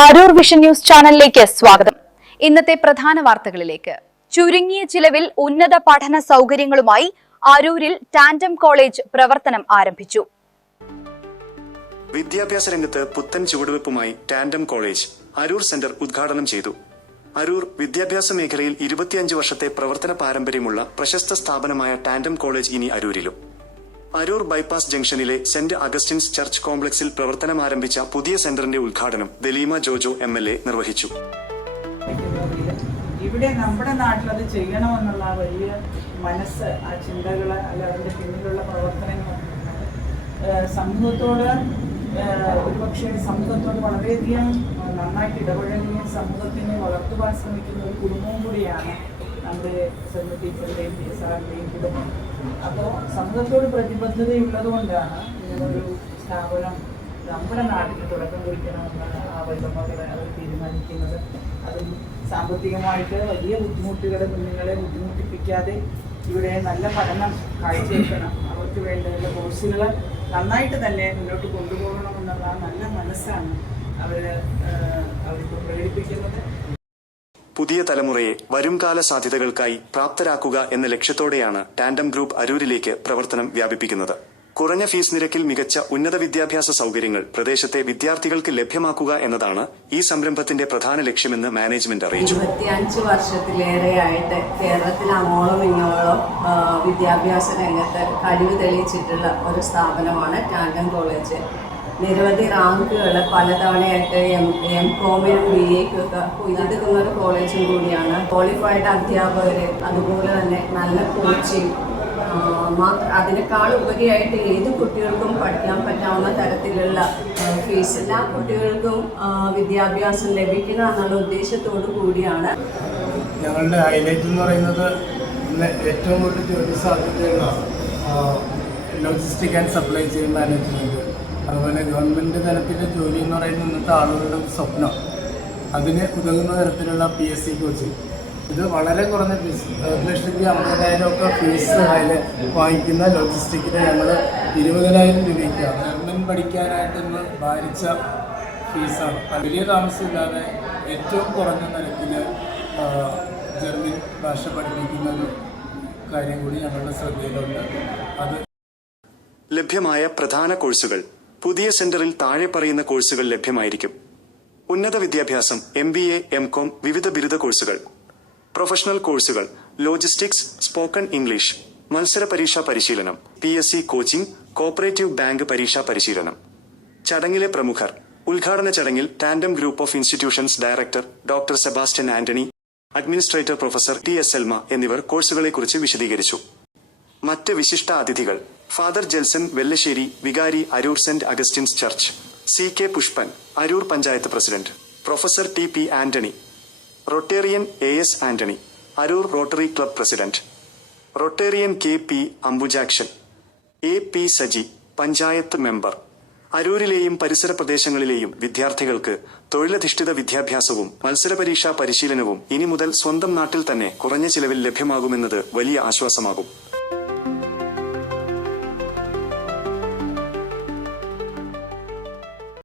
Aroor vision news ചാനലിലേക്ക് സ്വാഗതം. ഇന്നത്തെ പ്രധാന വാർത്തകളിലേക്ക്. ചുരുങ്ങിയ ചിലവിൽ ഉന്നത പഠന സൗകര്യങ്ങളുമായി അരൂരിൽ ടാൻഡം കോളേജ് പ്രവർത്തനം ആരംഭിച്ചു. വിദ്യാഭ്യാസ രംഗത്ത് പുത്തൻ ചുവടുവെപ്പുമായി ടാൻഡം കോളേജ് അരൂർ സെന്റർ ഉദ്ഘാടനം ചെയ്തു. അരൂർ വിദ്യാഭ്യാസ മേഖലയിൽ 25 വർഷത്തെ പ്രവർത്തന പാരമ്പര്യമുള്ള പ്രശസ്ത സ്ഥാപനമായ ടാൻഡം കോളേജ് ഇനി അരൂരിലും. അരൂർ ബൈപ്പാസ് ജംഗ്ഷനിലെ സെന്റ് അഗസ്റ്റിൻസ് ചർച്ച് കോംപ്ലക്സിൽ പ്രവർത്തനം ആരംഭിച്ച പുതിയ സെന്ററിന്റെ ഉദ്ഘാടനം ദലീമ ജോജോ MLA നിർവഹിച്ചു. ഇവിടെ നമ്മുടെ നാട്ടിൽ അത് ചെയ്യണമെന്നുള്ള വലിയ മനസ്സ്, ആ ചിന്തകള്, അല്ല അതിന്റെ പിന്നിലുള്ള പ്രവർത്തനങ്ങൾ സമൂഹത്തോട് ഒരുപക്ഷെ സമൂഹത്തോട് വളരെയധികം നന്നായിട്ട് ഇടപഴകുകയും സമൂഹത്തിനെ വളർത്തുവാൻ ശ്രമിക്കുന്ന ഒരു കുടുംബവും കൂടിയാണ് നമ്മുടെ സെന്റ് ടീച്ചറുടെയും സാറിന്റെയും കുടുംബം. അപ്പോൾ സമൂഹത്തോട് പ്രതിബദ്ധതയുള്ളത് കൊണ്ടാണ് ഇങ്ങനൊരു സ്ഥാപനം നമ്മുടെ നാട്ടിൽ തുടക്കം കുറിക്കണമെന്ന് ആ വൈദ്യമകളെ അവർ തീരുമാനിക്കുന്നത്. അതും സാമ്പത്തികമായിട്ട് വലിയ ബുദ്ധിമുട്ടുകൾ കുഞ്ഞുങ്ങളെ ബുദ്ധിമുട്ടിപ്പിക്കാതെ ഇവിടെ നല്ല പഠനം കാഴ്ചവെക്കണം, അവർക്ക് വേണ്ട കോഴ്സുകൾ നന്നായിട്ട് തന്നെ മുന്നോട്ട് കൊണ്ടുപോകണമെന്നുള്ള നല്ല മനസ്സാണ് അവർക്ക് പ്രകടിപ്പിക്കുന്നത്. പുതിയ തലമുറയെ വരുംകാല സാധ്യതകൾക്കായി പ്രാപ്തരാക്കുക എന്ന ലക്ഷ്യത്തോടെയാണ് ടാൻഡം ഗ്രൂപ്പ് അരൂരിലേക്ക് പ്രവർത്തനം വ്യാപിപ്പിക്കുന്നത്. കുറഞ്ഞ ഫീസ് നിരക്കിൽ മികച്ച ഉന്നത വിദ്യാഭ്യാസ സൗകര്യങ്ങൾ പ്രദേശത്തെ വിദ്യാർത്ഥികൾക്ക് ലഭ്യമാക്കുക എന്നതാണ് ഈ സംരംഭത്തിന്റെ പ്രധാന ലക്ഷ്യമെന്ന് മാനേജ്മെന്റ് അറിയിച്ചു. 25 വർഷത്തിലേറെയായിട്ട് കേരളത്തിൽ അങ്ങോളം ഇങ്ങോളം വിദ്യാഭ്യാസ രംഗത്ത് കഴിവ് തെളിയിച്ചിട്ടുള്ള ഒരു സ്ഥാപനമാണ് ടാൻഡം കോളേജ്. നിരവധി റാങ്കുകൾ പലതവണയായിട്ട് MCOM-നും BA-ക്കും ഒക്കെ ഉയർത്തുന്ന ഒരു കോളേജും കൂടിയാണ്. ക്വാളിഫൈഡ് അധ്യാപകർ, അതുപോലെ തന്നെ നല്ല കോച്ചിങ്, അതിനേക്കാൾ ഉപരിയായിട്ട് ഏത് കുട്ടികൾക്കും പഠിക്കാൻ പറ്റാവുന്ന തരത്തിലുള്ള ഫീസ്, എല്ലാ കുട്ടികൾക്കും വിദ്യാഭ്യാസം ലഭിക്കുക എന്നുള്ള ഉദ്ദേശത്തോടു കൂടിയാണ്. ഞങ്ങളുടെ ഹൈലൈറ്റ് എന്ന് പറയുന്നത് ഏറ്റവും കൂടുതൽ ജോലി സാധ്യതയുള്ള logistic and supply chain management, അതുപോലെ ഗവൺമെൻറ് തലത്തിലെ ജോലി എന്ന് പറയുന്ന ഇന്നത്തെ ആളുകളുടെ ഒരു സ്വപ്നം, അതിന് ഉതകുന്ന തരത്തിലുള്ള PSC കോച്ചിങ്. ഇത് വളരെ കുറഞ്ഞ ഫീസ്, 1,50,000 ഒക്കെ ഫീസ് അതിൽ വാങ്ങിക്കുന്ന ലോജിസ്റ്റിക്കിന് ഞങ്ങൾ 20,000 രൂപയ്ക്കാണ് ജർമ്മൻ പഠിക്കാനായിട്ട് ഇന്ന് ഭാരിച്ച ഫീസാണ്. വലിയ താമസമില്ലാതെ ഏറ്റവും കുറഞ്ഞ നിരക്കിൽ ജർമ്മൻ ഭാഷ പഠിപ്പിക്കുന്ന ഒരു കാര്യം കൂടി ഞങ്ങളുടെ ശ്രദ്ധയിലുണ്ട്. അത് ലഭ്യമായ പ്രധാന കോഴ്സുകൾ. പുതിയ സെന്ററിൽ താഴെ പറയുന്ന കോഴ്സുകൾ ലഭ്യമായിരിക്കും. ഉന്നത വിദ്യാഭ്യാസം, MBA, MCOM, വിവിധ ബിരുദ കോഴ്സുകൾ, പ്രൊഫഷണൽ കോഴ്സുകൾ, ലോജിസ്റ്റിക്സ്, സ്പോക്കൺ ഇംഗ്ലീഷ്, മത്സര പരീക്ഷാ പരിശീലനം, PSC കോച്ചിംഗ്, കോപ്പറേറ്റീവ് ബാങ്ക് പരീക്ഷാ പരിശീലനം. ചടങ്ങിലെ പ്രമുഖർ. ഉദ്ഘാടന ചടങ്ങിൽ tandem group of institutions director doctor Sebastian Antony, administrator professor TS എൽമ എന്നിവർ കോഴ്സുകളെക്കുറിച്ച് വിശദീകരിച്ചു. മറ്റ് വിശിഷ്ട അതിഥികൾ: ഫാദർ ജെൽസൺ വെല്ലശ്ശേരി, വികാരി, Aroor Saint Augustine's church; CK Pushpan, Aroor panchayat president; professor TP Antony, Rotarian AS Antony, Aroor Rotary club president; Rotarian KP Ambujakshan; AP Saji, panchayat member. അരൂരിലെയും പരിസര പ്രദേശങ്ങളിലെയും വിദ്യാർത്ഥികൾക്ക് തൊഴിലധിഷ്ഠിത വിദ്യാഭ്യാസവും മത്സരപരീക്ഷാ പരിശീലനവും ഇനി മുതൽ സ്വന്തം നാട്ടിൽ തന്നെ കുറഞ്ഞ ചിലവിൽ ലഭ്യമാകുമെന്നത് വലിയ ആശ്വാസമാകും.